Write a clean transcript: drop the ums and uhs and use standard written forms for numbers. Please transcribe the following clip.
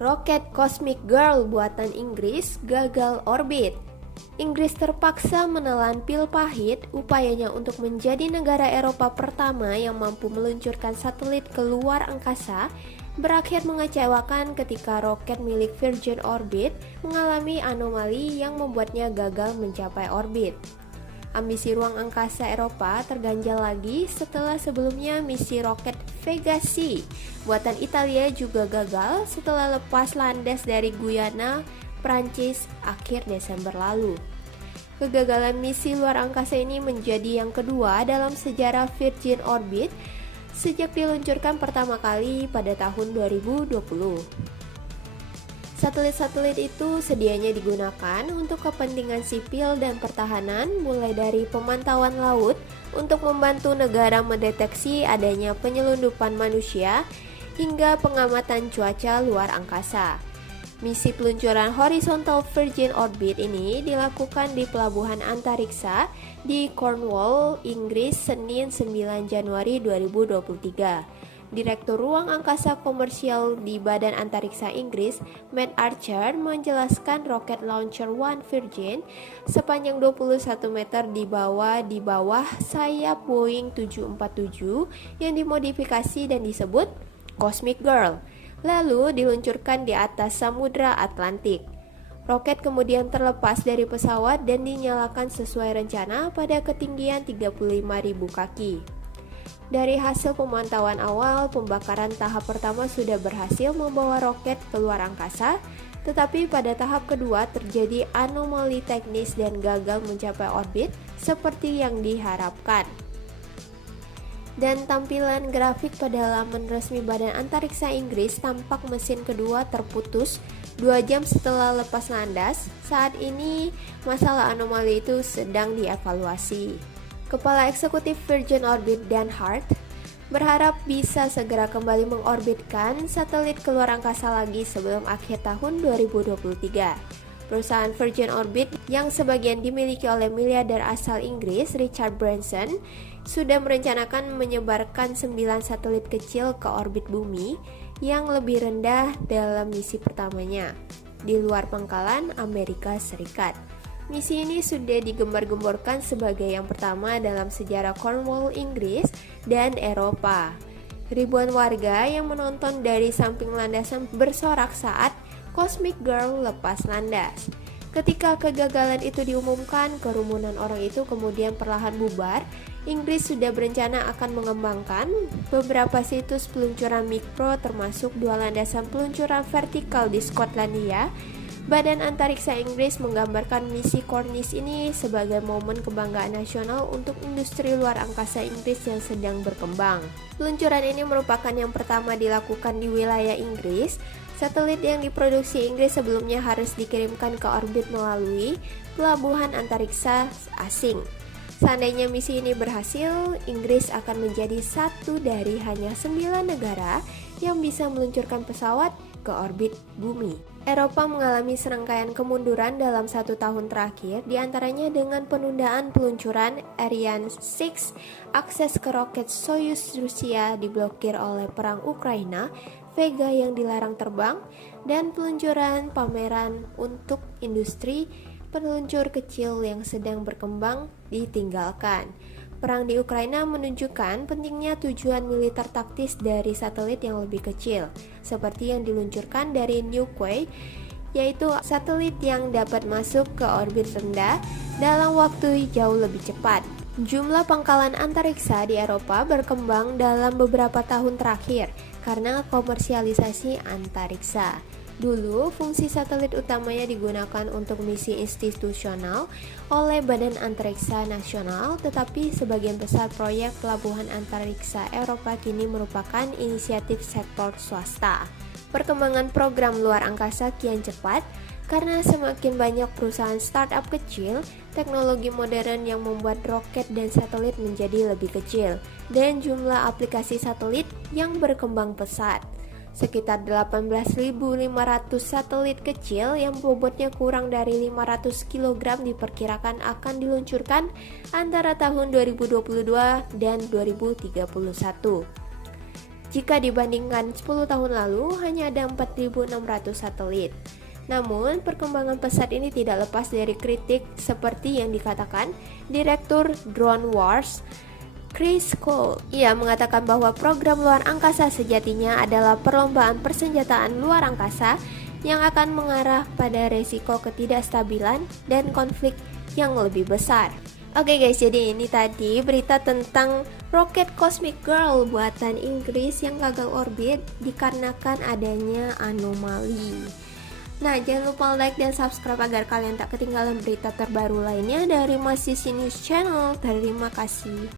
Roket Cosmic Girl buatan Inggris gagal orbit. Inggris terpaksa menelan pil pahit upayanya untuk menjadi negara Eropa pertama yang mampu meluncurkan satelit ke luar angkasa berakhir mengecewakan ketika roket milik Virgin Orbit mengalami anomali yang membuatnya gagal mencapai orbit. Ambisi ruang angkasa Eropa terganjal lagi setelah sebelumnya misi roket Vega C buatan Italia juga gagal setelah lepas landas dari Guyana, Prancis akhir Desember lalu. Kegagalan misi luar angkasa ini menjadi yang kedua dalam sejarah Virgin Orbit sejak diluncurkan pertama kali pada tahun 2020. Satelit-satelit itu sedianya digunakan untuk kepentingan sipil dan pertahanan, mulai dari pemantauan laut untuk membantu negara mendeteksi adanya penyelundupan manusia hingga pengamatan cuaca luar angkasa. Misi peluncuran Horizontal Virgin Orbit ini dilakukan di Pelabuhan Antariksa di Cornwall, Inggris, Senin 9 Januari 2023. Direktur Ruang Angkasa Komersial di Badan Antariksa Inggris, Matt Archer, menjelaskan roket launcher One Virgin sepanjang 21 meter di bawah sayap Boeing 747 yang dimodifikasi dan disebut Cosmic Girl, lalu diluncurkan di atas Samudra Atlantik. Roket kemudian terlepas dari pesawat dan dinyalakan sesuai rencana pada ketinggian 35.000 kaki. Dari hasil pemantauan awal, pembakaran tahap pertama sudah berhasil membawa roket keluar angkasa, tetapi pada tahap kedua terjadi anomali teknis dan gagal mencapai orbit seperti yang diharapkan. Dan tampilan grafik pada laman resmi Badan Antariksa Inggris tampak mesin kedua terputus 2 jam setelah lepas landas. Saat ini masalah anomali itu sedang dievaluasi. Kepala Eksekutif Virgin Orbit Dan Hart berharap bisa segera kembali mengorbitkan satelit keluar angkasa lagi sebelum akhir tahun 2023. Perusahaan Virgin Orbit yang sebagian dimiliki oleh miliarder asal Inggris Richard Branson sudah merencanakan menyebarkan 9 satelit kecil ke orbit bumi yang lebih rendah dalam misi pertamanya di luar pangkalan Amerika Serikat. Misi ini sudah digembar-gemborkan sebagai yang pertama dalam sejarah Cornwall, Inggris, dan Eropa. Ribuan warga yang menonton dari samping landasan bersorak saat Cosmic Girl lepas landas. Ketika kegagalan itu diumumkan, kerumunan orang itu kemudian perlahan bubar. Inggris sudah berencana akan mengembangkan beberapa situs peluncuran mikro termasuk 2 landasan peluncuran vertikal di Skotlandia. Badan Antariksa Inggris menggambarkan misi Cornish ini sebagai momen kebanggaan nasional untuk industri luar angkasa Inggris yang sedang berkembang. Peluncuran ini merupakan yang pertama dilakukan di wilayah Inggris. Satelit yang diproduksi Inggris sebelumnya harus dikirimkan ke orbit melalui pelabuhan antariksa asing. Seandainya misi ini berhasil, Inggris akan menjadi satu dari hanya 9 negara yang bisa meluncurkan pesawat ke orbit bumi. Eropa mengalami serangkaian kemunduran dalam 1 tahun terakhir, diantaranya dengan penundaan peluncuran Ariane 6, akses ke roket Soyuz Rusia diblokir oleh perang Ukraina, Vega yang dilarang terbang, dan peluncuran pameran untuk industri peluncur kecil yang sedang berkembang ditinggalkan. Perang di Ukraina menunjukkan pentingnya tujuan militer taktis dari satelit yang lebih kecil, seperti yang diluncurkan dari Newquay, yaitu satelit yang dapat masuk ke orbit rendah dalam waktu jauh lebih cepat. Jumlah pangkalan antariksa di Eropa berkembang dalam beberapa tahun terakhir karena komersialisasi antariksa. Dulu, fungsi satelit utamanya digunakan untuk misi institusional oleh Badan Antariksa Nasional, tetapi sebagian besar proyek pelabuhan antariksa Eropa kini merupakan inisiatif sektor swasta. Perkembangan program luar angkasa kian cepat karena semakin banyak perusahaan startup kecil, teknologi modern yang membuat roket dan satelit menjadi lebih kecil, dan jumlah aplikasi satelit yang berkembang pesat. Sekitar 18.500 satelit kecil yang bobotnya kurang dari 500 kg diperkirakan akan diluncurkan antara tahun 2022 dan 2031. Jika dibandingkan 10 tahun lalu, hanya ada 4.600 satelit. Namun, perkembangan pesat ini tidak lepas dari kritik seperti yang dikatakan Direktur Drone Wars, Chris Cole. Ia mengatakan bahwa program luar angkasa sejatinya adalah perlombaan persenjataan luar angkasa yang akan mengarah pada resiko ketidakstabilan dan konflik yang lebih besar. Oke guys, jadi ini tadi berita tentang roket Cosmic Girl buatan Inggris yang gagal orbit dikarenakan adanya anomali. Nah, jangan lupa like dan subscribe agar kalian tak ketinggalan berita terbaru lainnya dari Masih News Channel. Terima kasih.